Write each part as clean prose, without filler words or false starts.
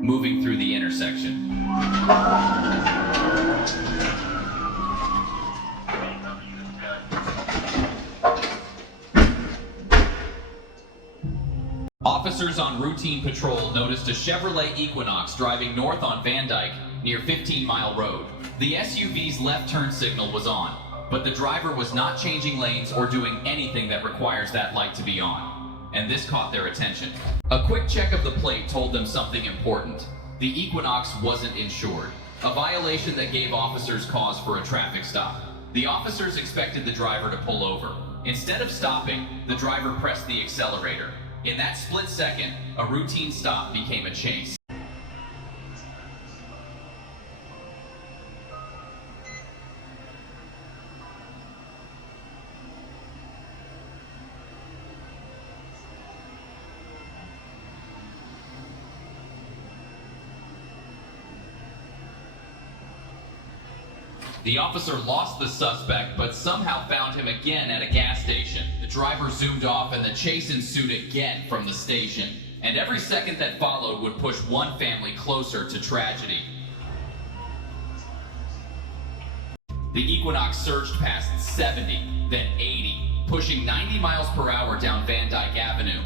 moving through the intersection. Officers on routine patrol noticed a Chevrolet Equinox driving north on Van Dyke near 15 Mile Road. The SUV's left turn signal was on, but the driver was not changing lanes or doing anything that requires that light to be on, and this caught their attention. A quick check of the plate told them something important. The Equinox wasn't insured, a violation that gave officers cause for a traffic stop. The officers expected the driver to pull over. Instead of stopping, the driver pressed the accelerator. In that split second, a routine stop became a chase. The officer lost the suspect, but somehow found him again at a gas station. The driver zoomed off and the chase ensued again from the station. And every second that followed would push one family closer to tragedy. The Equinox surged past 70, then 80, pushing 90 miles per hour down Van Dyke Avenue.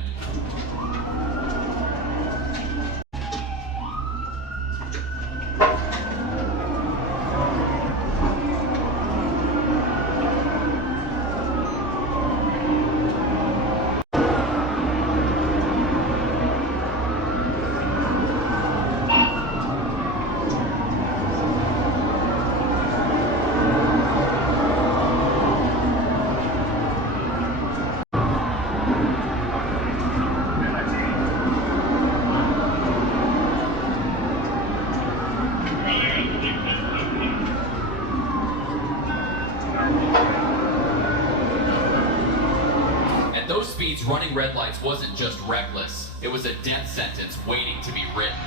At those speeds, running red lights wasn't just reckless, it was a death sentence waiting to be written.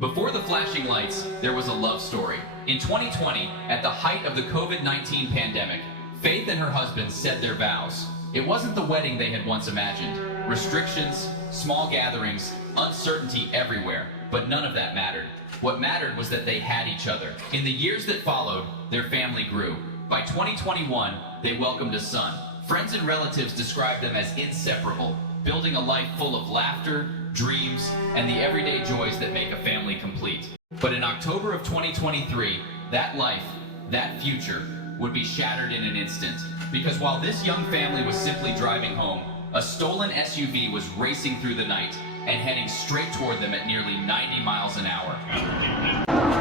Before the flashing lights, there was a love story. In 2020, at the height of the COVID-19 pandemic, Faith and her husband said their vows. It wasn't the wedding they had once imagined. Restrictions, small gatherings, uncertainty everywhere, but none of that mattered. What mattered was that they had each other. In the years that followed, their family grew. By 2021, they welcomed a son. Friends and relatives described them as inseparable, building a life full of laughter, dreams, and the everyday joys that make a family complete. But in October of 2023, that life, that future, would be shattered in an instant. Because while this young family was simply driving home, a stolen SUV was racing through the night and heading straight toward them at nearly 90 miles an hour.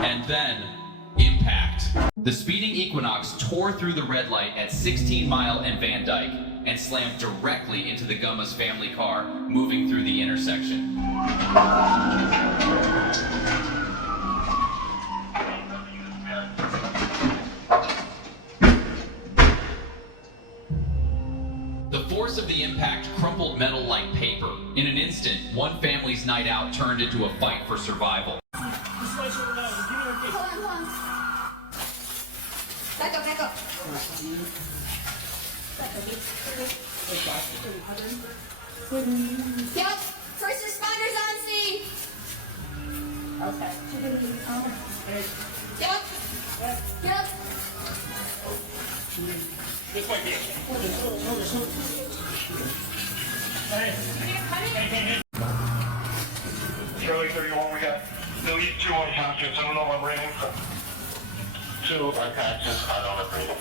And then, impact. The speeding Equinox tore through the red light at 16 Mile and Van Dyke and slammed directly into the Gummas family car moving through the intersection. The force of the impact crumpled metal like paper. In an instant, one family's night out turned into a fight for survival. Back up. Yep, first responders on scene. Okay. Yep. Yep. This way, hey. Charlie 31, we got delete 2 unconscious. I don't know what rating. 2 unconscious, I don't agree.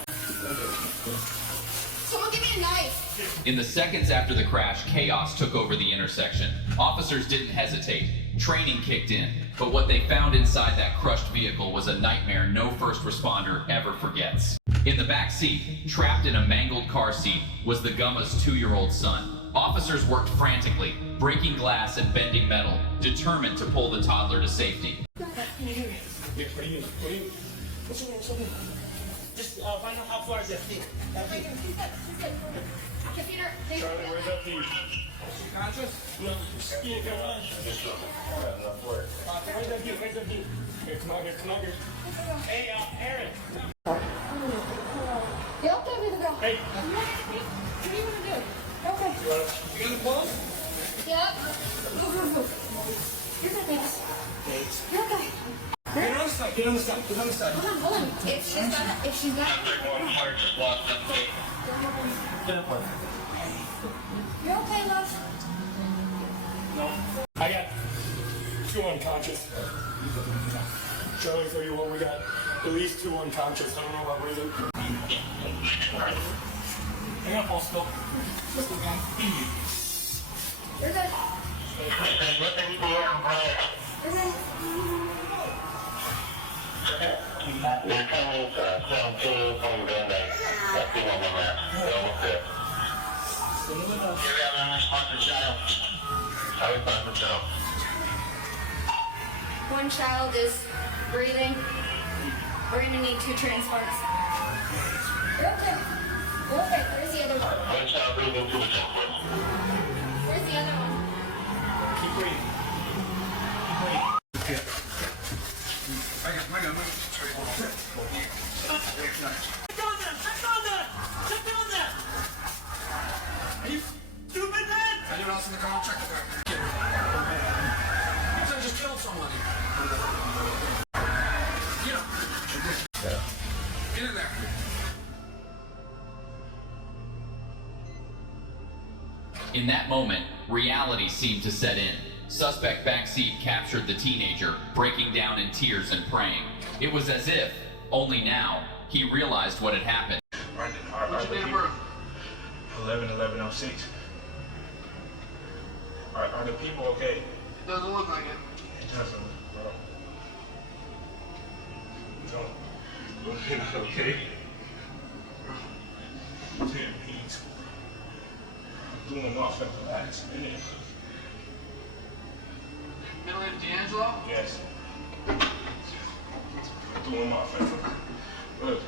Someone give me a knife. In the seconds after the crash, chaos took over the intersection. Officers didn't hesitate. Training kicked in. But what they found inside that crushed vehicle was a nightmare no first responder ever forgets. In the back seat, trapped in a mangled car seat, was the Gumma's 2-year-old son. Officers worked frantically, breaking glass and bending metal, determined to pull the toddler to safety. Just find out how far is that thing. Computer, Charlie, where's that thing? Conscious? No, yeah, come on. Where's that view? Where's that view? Here, come on here. Hey, Aaron. you okay with the girl? Hey. What do you want to do? Okay. You got the clothes? Yep. Move. You're good, Max. Alright, get on the side. Get on the side. Hold on. If she's got, One heart just lost that thing. you're okay, love. No. I got 2 unconscious. Charlie 31, we got at least 2 unconscious. I don't know what reason. Hang up, I'll still. You're good. Let them go out, bro. You're good. We're coming, down to home down there. That's the one on that. Almost there. Here we have an unresponsive child. Unresponsive child. One child is breathing. We're gonna need 2 transports. You're okay. You're okay. Where's the other one? One child breathing to the chest. Where's the other one? Keep breathing. Keep breathing. I got my gun. Check down there! Are you stupid, man? Anyone else in the car? Check it out. You could have just killed someone. Get up. Get in there. In that moment, reality seemed to set in. Suspect backseat captured the teenager, breaking down in tears and praying. It was as if, only now, he realized what had happened. What's your date of birth? 11/11/06. Are the people okay? It doesn't look like it. It doesn't, bro. Don't. Okay. 10 peas. I'm doing an offensive action. Middle name D'Angelo? Yes. Doing my offensive. Look.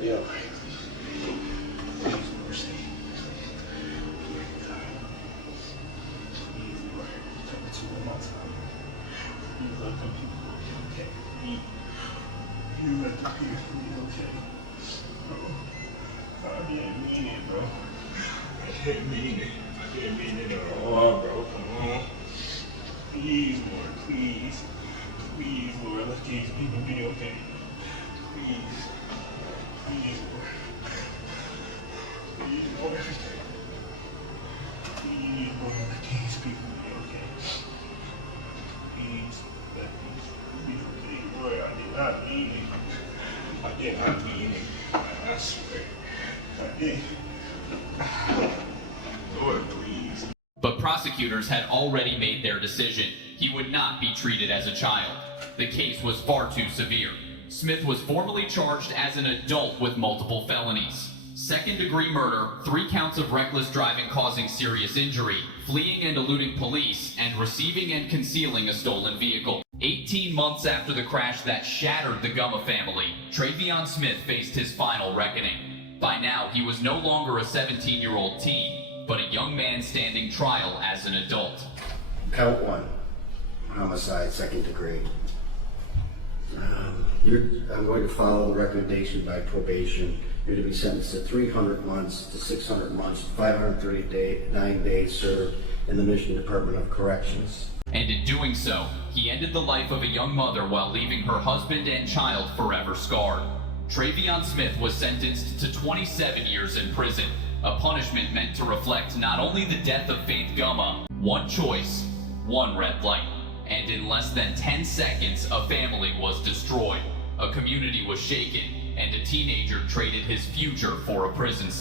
Yeah. I didn't mean it, bro. I didn't mean it. I didn't mean it at all, bro. Come on. Please, Lord, please. Please, Lord, let these people be okay. Please. Please, Lord. Please, Lord. Please, Lord, let these people be okay. Please, let these people be okay. Lord, I did not mean it. I did not mean it. I swear. I did. Lord, please. But prosecutors had already made their decision. He would not be treated as a child. The case was far too severe. Smith was formally charged as an adult with multiple felonies. 2nd-degree murder, 3 counts of reckless driving causing serious injury, fleeing and eluding police, and receiving and concealing a stolen vehicle. 18 months after the crash that shattered the Gumma family, Travion Smith faced his final reckoning. By now, he was no longer a 17-year-old teen, but a young man standing trial as an adult. Count 1, homicide, 2nd degree. I'm going to follow the recommendation by probation. You're to be sentenced to 300 months to 600 months, 539 days served in the Michigan Department of Corrections. And in doing so, he ended the life of a young mother while leaving her husband and child forever scarred. Travion Smith was sentenced to 27 years in prison, a punishment meant to reflect not only the death of Faith Gumma, one choice, one red light. And in less than 10 seconds, a family was destroyed, a community was shaken, and a teenager traded his future for a prison